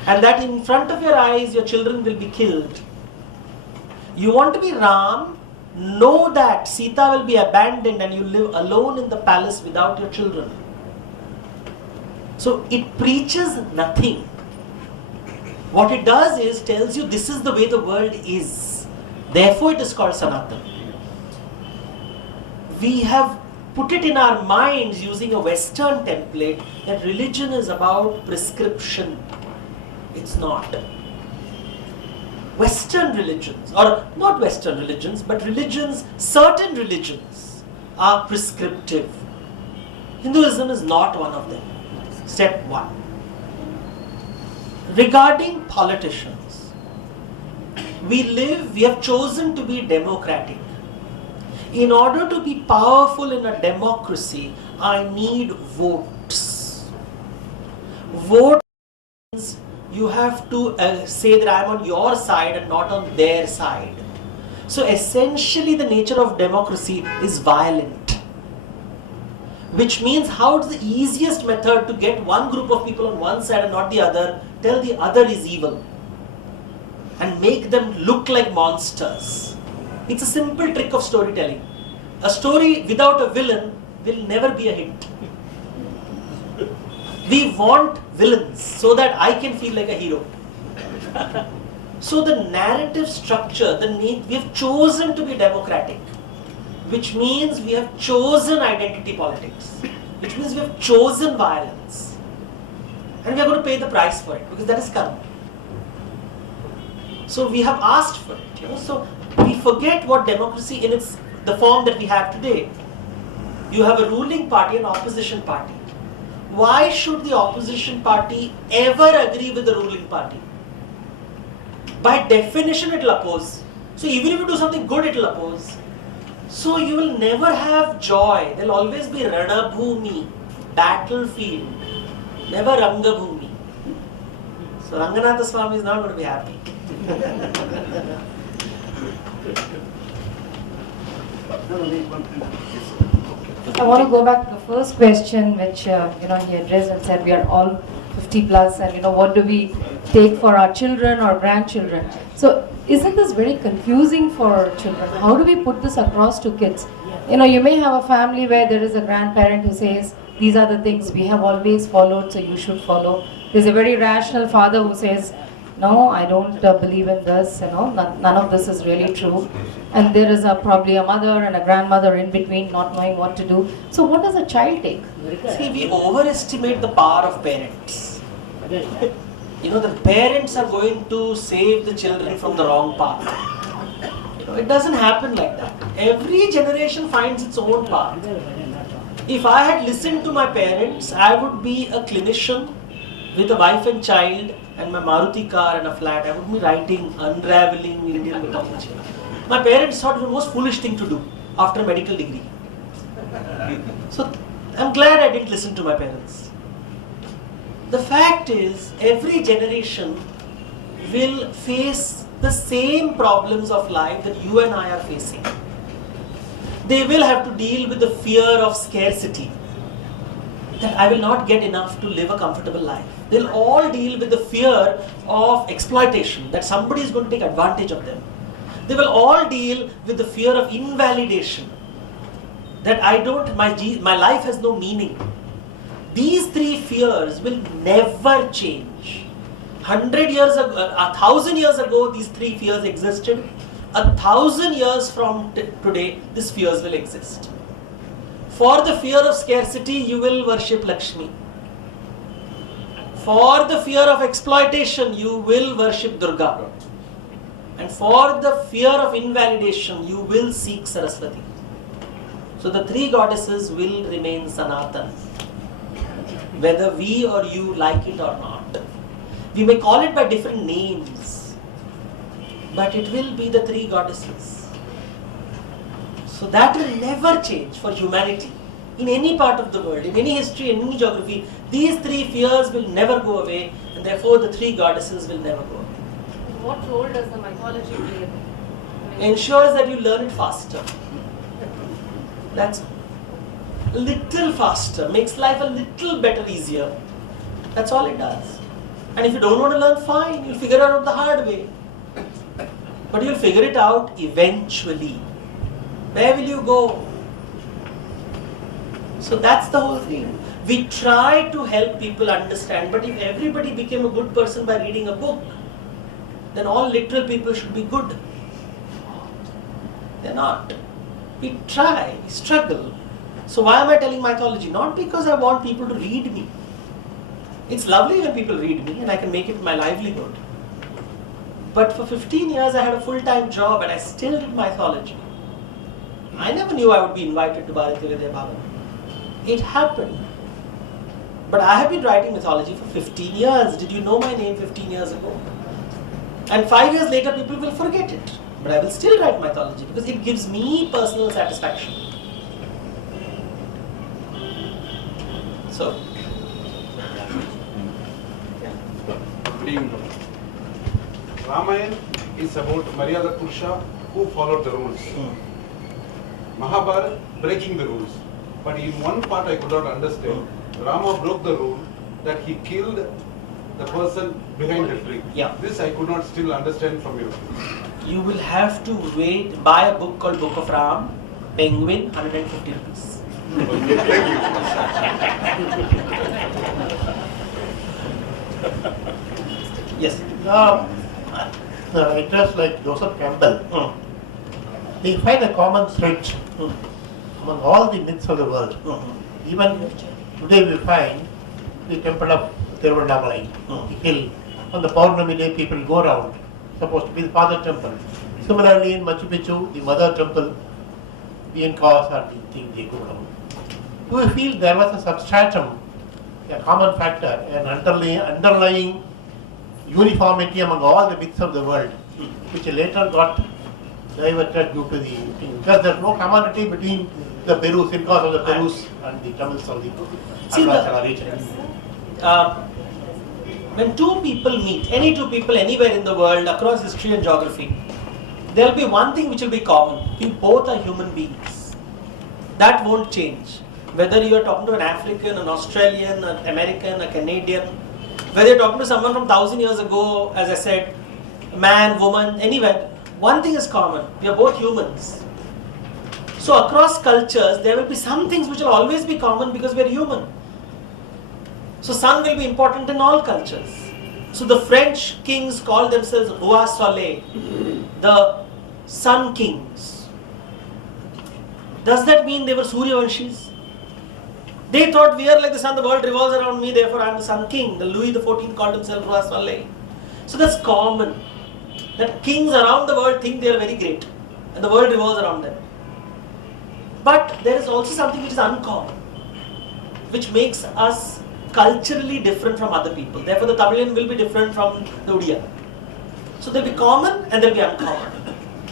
And that in front of your eyes, your children will be killed. You want to be Ram, know that Sita will be abandoned and you live alone in the palace without your children. So it preaches nothing. What it does is tells you this is the way the world is. Therefore it is called Sanatana. We have put it in our minds using a Western template that religion is about prescription. It's not. Western religions, or not Western religions, but religions, certain religions are prescriptive. Hinduism is not one of them. Step one. Regarding politicians, we have chosen to be democratic. In order to be powerful in a democracy, I need votes. Vote means you have to say that I am on your side and not on their side. So essentially the nature of democracy is violent. Which means how is the easiest method to get one group of people on one side and not the other, tell the other is evil. And make them look like monsters. It's a simple trick of storytelling. A story without a villain will never be a hit. We want villains so that I can feel like a hero. So the narrative structure, we have chosen to be democratic, which means we have chosen identity politics, which means we have chosen violence. And we are going to pay the price for it because that is karma. So we have asked for it. So we forget what democracy in the form that we have today. You have a ruling party and opposition party. Why should the opposition party ever agree with the ruling party? By definition it will oppose. So even if you do something good, it will oppose. So you will never have joy. There will always be Ranabhumi, battlefield, never Rangabhumi. So Ranganatha Swami is not going to be happy. I want to go back to the first question, which he addressed and said we are all 50 plus, and what do we take for our children or grandchildren? So isn't this very confusing for children? How do we put this across to kids? You may have a family where there is a grandparent who says these are the things we have always followed, so you should follow. There's a very rational father who says no, I don't believe in this, none of this is really true. And there is probably a mother and a grandmother in between not knowing what to do. So what does a child take? See, we overestimate the power of parents. The parents are going to save the children from the wrong path. It doesn't happen like that. Every generation finds its own path. If I had listened to my parents, I would be a clinician with a wife and child and my Maruti car and a flat. I would be writing Unraveling Indian Mythology. My parents thought it was the most foolish thing to do after a medical degree. So I'm glad I didn't listen to my parents. The fact is, every generation will face the same problems of life that you and I are facing. They will have to deal with the fear of scarcity, that I will not get enough to live a comfortable life. They'll all deal with the fear of exploitation, that somebody is going to take advantage of them. They will all deal with the fear of invalidation, that my life has no meaning. These three fears will never change. 100 years ago, 1,000 years ago, these three fears existed. 1,000 years from today, these fears will exist. For the fear of scarcity, you will worship Lakshmi. For the fear of exploitation, you will worship Durga. And for the fear of invalidation, you will seek Saraswati. So the three goddesses will remain Sanatan, whether we or you like it or not. We may call it by different names, but it will be the three goddesses. So that will never change for humanity. In any part of the world, in any history, in any geography, these three fears will never go away, and therefore the three goddesses will never go away. What role does the mythology play? Ensures that you learn it faster. That's a little faster, makes life a little better, easier. That's all it does. And if you don't want to learn, fine, you'll figure it out the hard way. But you'll figure it out eventually. Where will you go? So that's the whole thing. We try to help people understand, but if everybody became a good person by reading a book, then all literal people should be good. They're not. We try, we struggle. So why am I telling mythology? Not because I want people to read me. It's lovely when people read me and I can make it my livelihood. But for 15 years I had a full-time job and I still did mythology. I never knew I would be invited to Bharatiya, Vidya, Bhawan. It happened. But I have been writing mythology for 15 years. Did you know my name 15 years ago? And 5 years later people will forget it. But I will still write mythology because it gives me personal satisfaction. So, Good evening. Ramayana is about Maryada Purusha who followed the rules. Mahabharata breaking the rules. But in one part I could not understand. Rama broke the rule that he killed the person behind the tree. Yeah. This I could not still understand from you. you will have to buy a book called Book of Ram, Penguin, 150 rupees. Thank you. Yes. Writers like Joseph Campbell, they find a common thread among all the myths of the world. Even today we find the temple of Thiruvannamalai, the hill. On the Paurnami day people go around, supposed to be the father temple. Similarly in Machu Picchu, the mother temple, the Incas are the thing they go around. Do you feel there was a substratum, a common factor, an underlying uniformity among all the myths of the world, which later got diverted due to the thing? Because there is no commonality between the Perus, Incas of the Perus and the Tamils of the Arunachala region. When two people meet, any two people anywhere in the world, across history and geography, there will be one thing which will be common. We both are human beings. That won't change. Whether you are talking to an African, an Australian, an American, a Canadian, whether you're talking to someone from 1,000 years ago, as I said, man, woman, anywhere, one thing is common. We are both humans. So across cultures, there will be some things which will always be common because we are human. So sun will be important in all cultures. So the French kings called themselves Roi Soleil, the sun kings. Does that mean they were Suryavanshis? They thought we are like the sun, the world revolves around me, therefore I am the sun king. The Louis XIV called himself Roi Soleil. So that's common. That kings around the world think they are very great and the world revolves around them. But there is also something which is uncommon, which makes us culturally different from other people. Therefore the Tamilian will be different from the Odia. So there will be common and there will be uncommon.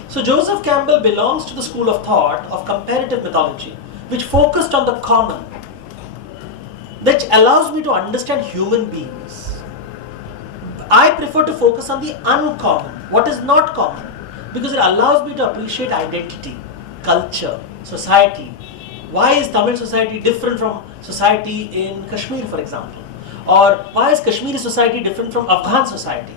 So Joseph Campbell belongs to the school of thought of comparative mythology, which focused on the common, that allows me to understand human beings. I prefer to focus on the uncommon, what is not common, because it allows me to appreciate identity, culture, society. Why is Tamil society different from society in Kashmir, for example? Or why is Kashmiri society different from Afghan society?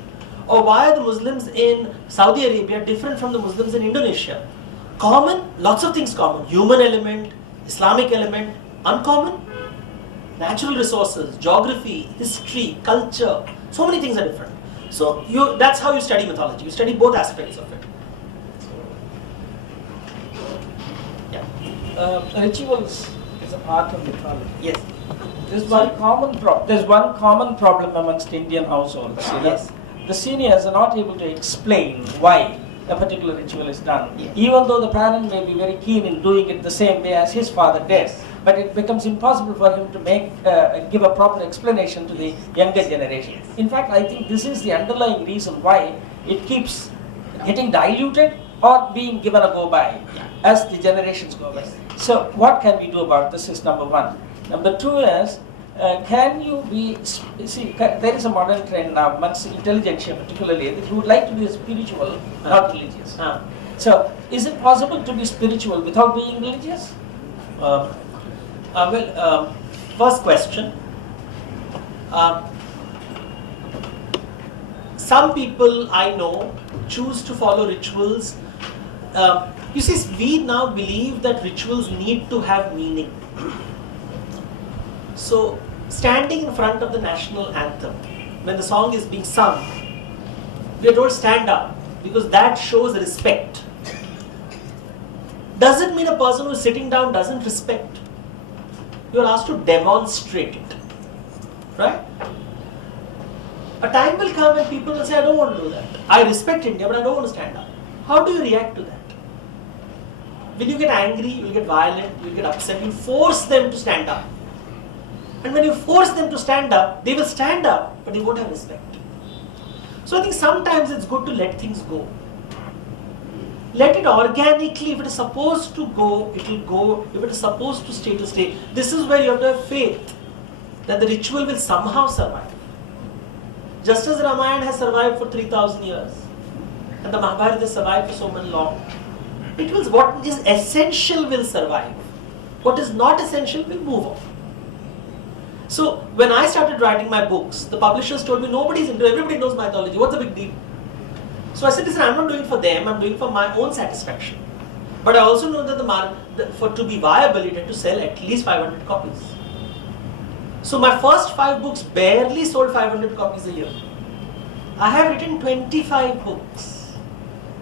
Or why are the Muslims in Saudi Arabia different from the Muslims in Indonesia? Common, lots of things common. Human element, Islamic element. Uncommon, natural resources, geography, history, culture. So many things are different. So that's how you study mythology. You study both aspects of it. Rituals is a part of mythology. Yes. There's one common problem amongst Indian households. Yes. The seniors are not able to explain why a particular ritual is done, Yes. even though the parent may be very keen in doing it the same way as his father did. But it becomes impossible for him to give a proper explanation to the younger generation. In fact, I think this is the underlying reason why it keeps getting diluted or being given a go by as the generations go by. So what can we do about this is number one. Number two is, can you be, there is a modern trend now amongst intelligentsia particularly, that you would like to be spiritual, not religious. So is it possible to be spiritual without being religious? First question. Some people I know choose to follow rituals. You see, we now believe that rituals need to have meaning. So, standing in front of the national anthem, when the song is being sung, we are told stand up, because that shows respect. Doesn't mean a person who is sitting down doesn't respect. You are asked to demonstrate it. Right? A time will come when people will say, I don't want to do that. I respect India, but I don't want to stand up. How do you react to that? Will you get angry, you will get violent, you will get upset, you force them to stand up. And when you force them to stand up, they will stand up, but they won't have respect. So I think sometimes it's good to let things go. Let it organically, if it is supposed to go, it will go. If it is supposed to stay, it will stay. This is where you have to have faith that the ritual will somehow survive. Just as Ramayana has survived for 3,000 years, and the Mahabharata has survived for so many long. Rituals, what is essential will survive. What is not essential will move on. So when I started writing my books, the publishers told me nobody's into it, everybody knows mythology, what's the big deal? So I said, listen, I'm not doing it for them, I'm doing it for my own satisfaction. But I also know that for to be viable, it had to sell at least 500 copies. So my first 5 books barely sold 500 copies a year. I have written 25 books.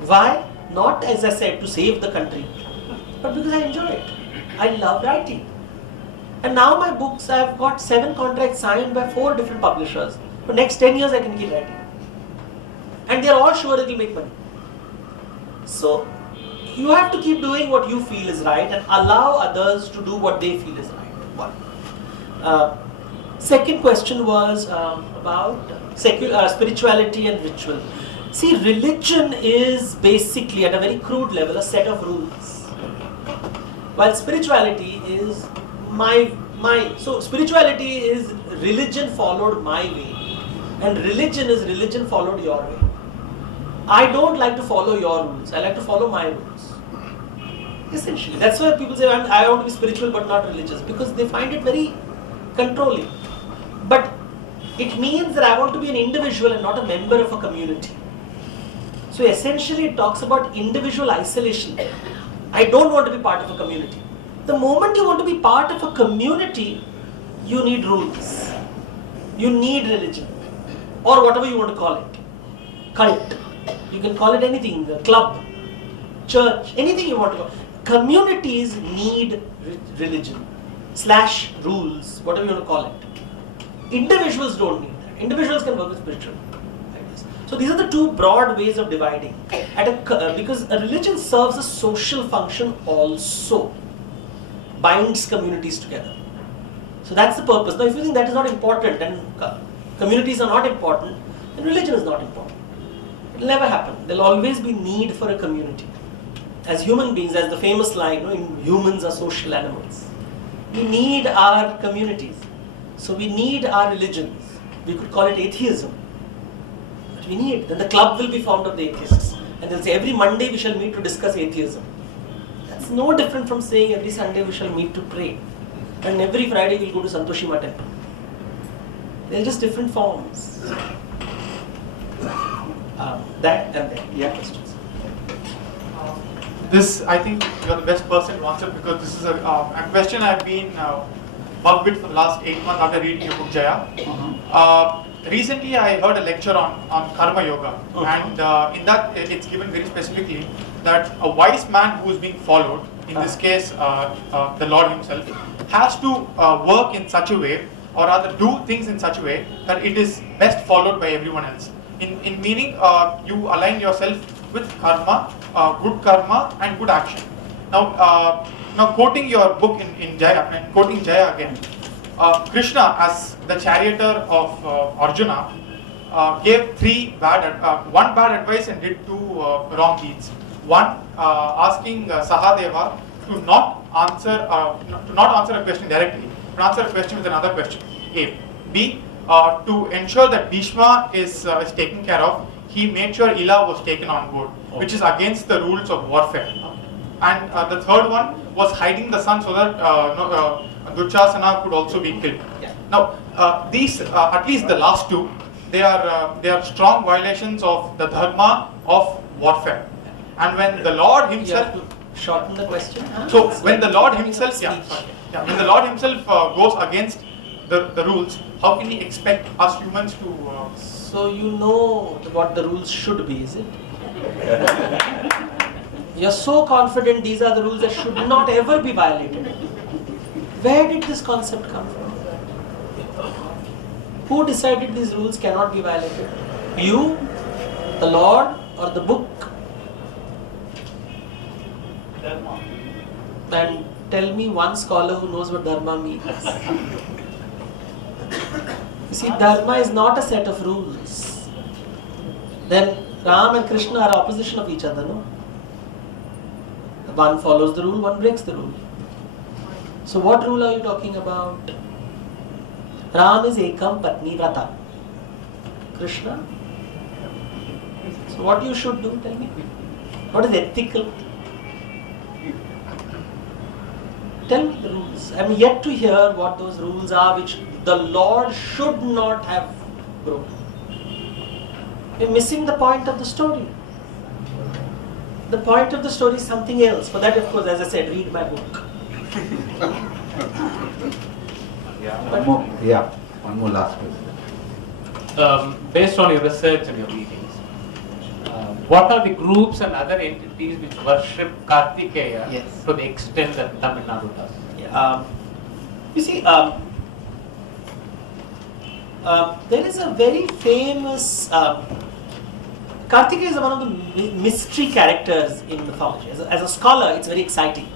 Why? Not, as I said, to save the country, but because I enjoy it. I love writing. And now my books, I have got 7 contracts signed by 4 different publishers. For next 10 years I can keep writing. And they are all sure it will make money. So you have to keep doing what you feel is right and allow others to do what they feel is right. One. Second question was about spirituality and ritual. See, religion is basically at a very crude level a set of rules, while spirituality is so spirituality is religion followed my way, and religion is religion followed your way. I don't like to follow your rules, I like to follow my rules. Essentially, that's why people say I want to be spiritual but not religious, because they find it very controlling. But it means that I want to be an individual and not a member of a community. So essentially it talks about individual isolation. I don't want to be part of a community. The moment you want to be part of a community, you need rules. You need religion. or whatever you want to call it. Cult. You can call it anything, the club, church, anything you want to call it. Communities need religion / rules, whatever you want to call it. Individuals don't need that. Individuals can work with spiritual ideas. So these are the two broad ways of dividing. Because a religion serves a social function also, binds communities together. So that's the purpose. Now if you think that is not important and communities are not important, then religion is not important. It will never happen. There will always be need for a community. As human beings, as the famous line, humans are social animals. We need our communities. So we need our religions. We could call it atheism. But we need. Then the club will be formed of the atheists. And they'll say every Monday we shall meet to discuss atheism. That's no different from saying every Sunday we shall meet to pray. And every Friday we'll go to Santoshima temple. They're just different forms. That and that. Yeah, questions. This, I think, you're the best person to answer because this is a question I've been bugged with for the last 8 months after reading your book, Jaya. Recently, I heard a lecture on karma yoga, and in that it's given very specifically that a wise man who is being followed, in this case the Lord himself, has to work in such a way, or rather do things in such a way that it is best followed by everyone else. In meaning, you align yourself with karma, good karma and good action. Now quoting your book in Jaya, and quoting Jaya again, Krishna as the charioteer of Arjuna gave one bad advice and did 2 wrong deeds. One, asking Sahadeva to not answer a question directly, but answer a question with another question. A. B. To ensure that Bhishma is taken care of, he made sure Ila was taken on board, which is against the rules of warfare. And the third one was hiding the sun so that Dushasana could also be killed. Now, these, at least the last 2, they are strong violations of the dharma of warfare. And when the Lord himself... You have to shorten the question. So when the Lord himself, when the Lord himself goes against the rules, how can he expect us humans to... So you know what the rules should be, is it? You're so confident these are the rules that should not ever be violated. Where did this concept come from? Who decided these rules cannot be violated? You, the Lord, or the book? And tell me one scholar who knows what dharma means. You see, dharma is not a set of rules. Then Ram and Krishna are opposition of each other, no? One follows the rule, one breaks the rule. So what rule are you talking about? Ram is Ekam Patni Vrata. Krishna? So what you should do, tell me? What is ethical? Tell me the rules. I am yet to hear what those rules are which the Lord should not have broken. You're missing the point of the story. The point of the story is something else. For that, of course, as I said, read my book. One more last question. Based on your research and your readings, what are the groups and other entities which worship Kartikeya to the extent that Tamil Nadu does? You see, there is a very famous... Kartikeya is one of the mystery characters in mythology. As a scholar, it's very exciting.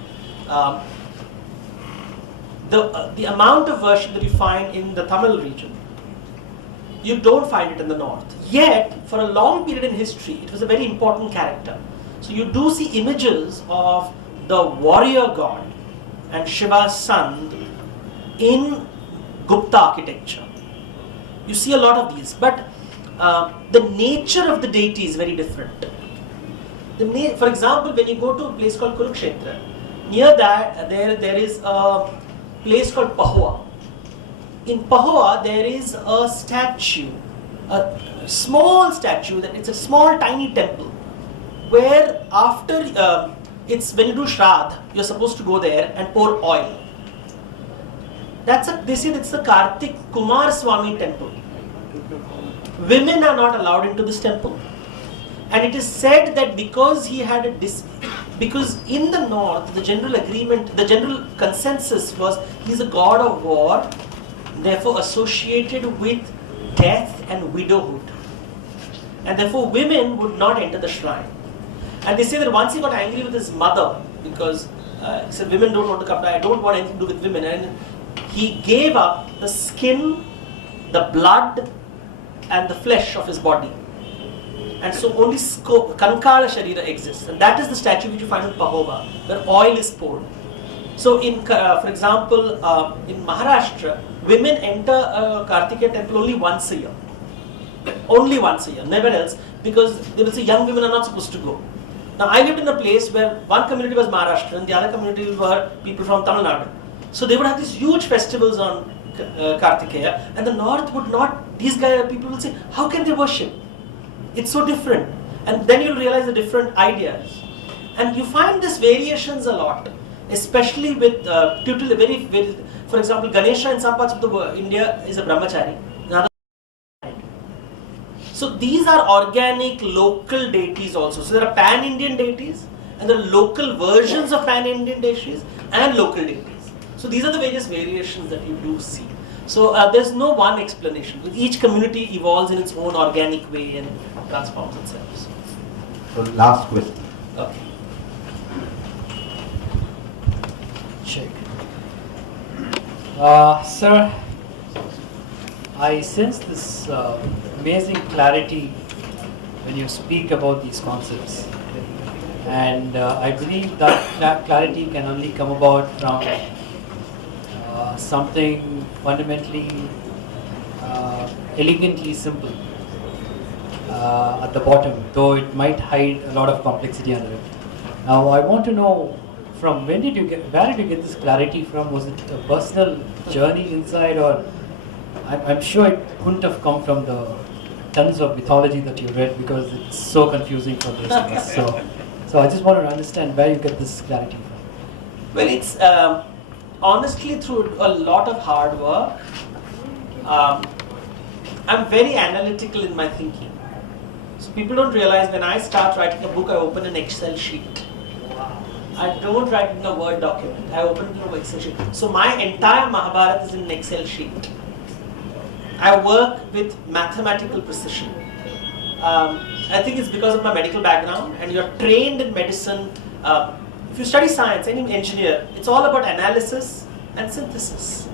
The amount of worship that you find in the Tamil region, you don't find it in the north. Yet, for a long period in history, it was a very important character. So you do see images of the warrior god and Shiva's son in Gupta architecture. You see a lot of these, but the nature of the deity is very different. For example, when you go to a place called Kurukshetra, near that there is a place called Pahua. In Pahua, there is a statue, a small statue, it's a small tiny temple, where after, when you do Shraddha, you're supposed to go there and pour oil. They say it's the Kartik Kumar Swami temple, women are not allowed into this temple. And it is said that because he had because in the north, the general agreement, the general consensus was he's a god of war, therefore associated with death and widowhood. And therefore women would not enter the shrine. And they say that once he got angry with his mother, because he said women don't want to come, I don't want anything to do with women, and he gave up the skin, the blood and the flesh of his body. And so only Kankala Sharira exists, and that is the statue which you find in Pahova, where oil is poured. So in, for example, in Maharashtra, women enter a Kartikeya temple only once a year. Only once a year, never else, because they will say young women are not supposed to go. Now I lived in a place where one community was Maharashtra and the other community were people from Tamil Nadu. So they would have these huge festivals on Kartikeya, and the north would not, these guys, people will say, how can they worship? It's so different. And then you'll realize the different ideas. And you find these variations a lot, especially with for example, Ganesha in some parts of the world, India is a brahmachari. In other So these are organic local deities also. So there are pan-Indian deities and there are local versions of pan-Indian deities and local deities. So these are the various variations that you do see. So there's no one explanation. Each community evolves in its own organic way and transforms itself. So last question. Okay. Check. Sir, I sense this amazing clarity when you speak about these concepts. And I believe that clarity can only come about from something fundamentally, elegantly simple at the bottom, though it might hide a lot of complexity under it. Now, I want to know, from where did you get this clarity from? Was it a personal journey inside, or I'm sure it couldn't have come from the tons of mythology that you read, because it's so confusing for the rest of us. So I just want to understand where you get this clarity from. Well, it's honestly through a lot of hard work. I'm very analytical in my thinking. So people don't realize when I start writing a book, I open an Excel sheet. I don't write in a Word document. I open it in an Excel sheet. So my entire Mahabharata is in an Excel sheet. I work with mathematical precision. I think it's because of my medical background, and you're trained in medicine. If you study science, any engineer, it's all about analysis and synthesis.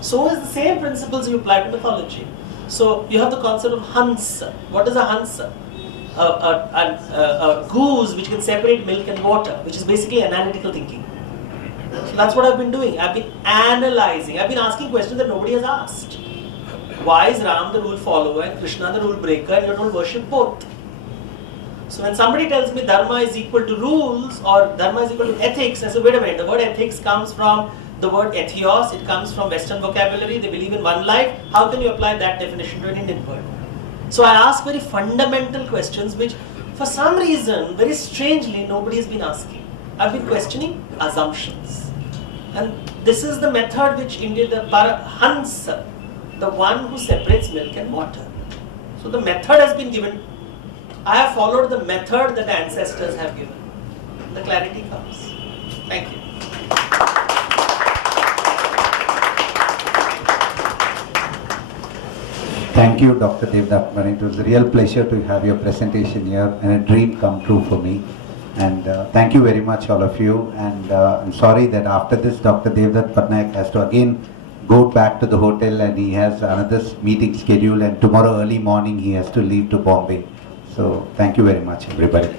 So is the same principles you apply to mythology. So you have the concept of Hansa. What is a Hansa? A goose which can separate milk and water, which is basically analytical thinking. So that's what I've been doing. I've been analyzing. I've been asking questions that nobody has asked. Why is Ram the rule follower and Krishna the rule breaker, and you don't worship both? So when somebody tells me dharma is equal to rules or dharma is equal to ethics, I say, wait a minute, the word ethics comes from the word ethios, it comes from Western vocabulary, they believe in one life. How can you apply that definition to an Indian word? So I ask very fundamental questions which for some reason, very strangely, nobody has been asking. I've been questioning assumptions. And this is the method which India, the Hansa, the one who separates milk and water. So the method has been given. I have followed the method that the ancestors have given. The clarity comes. Thank you. Thank you, Dr. Devdutt Pattanaik. It was a real pleasure to have your presentation here and a dream come true for me. And thank you very much, all of you. And I'm sorry that after this, Dr. Devdutt Pattanaik has to again go back to the hotel, and he has another meeting scheduled, and tomorrow early morning he has to leave to Bombay. So thank you very much, everybody.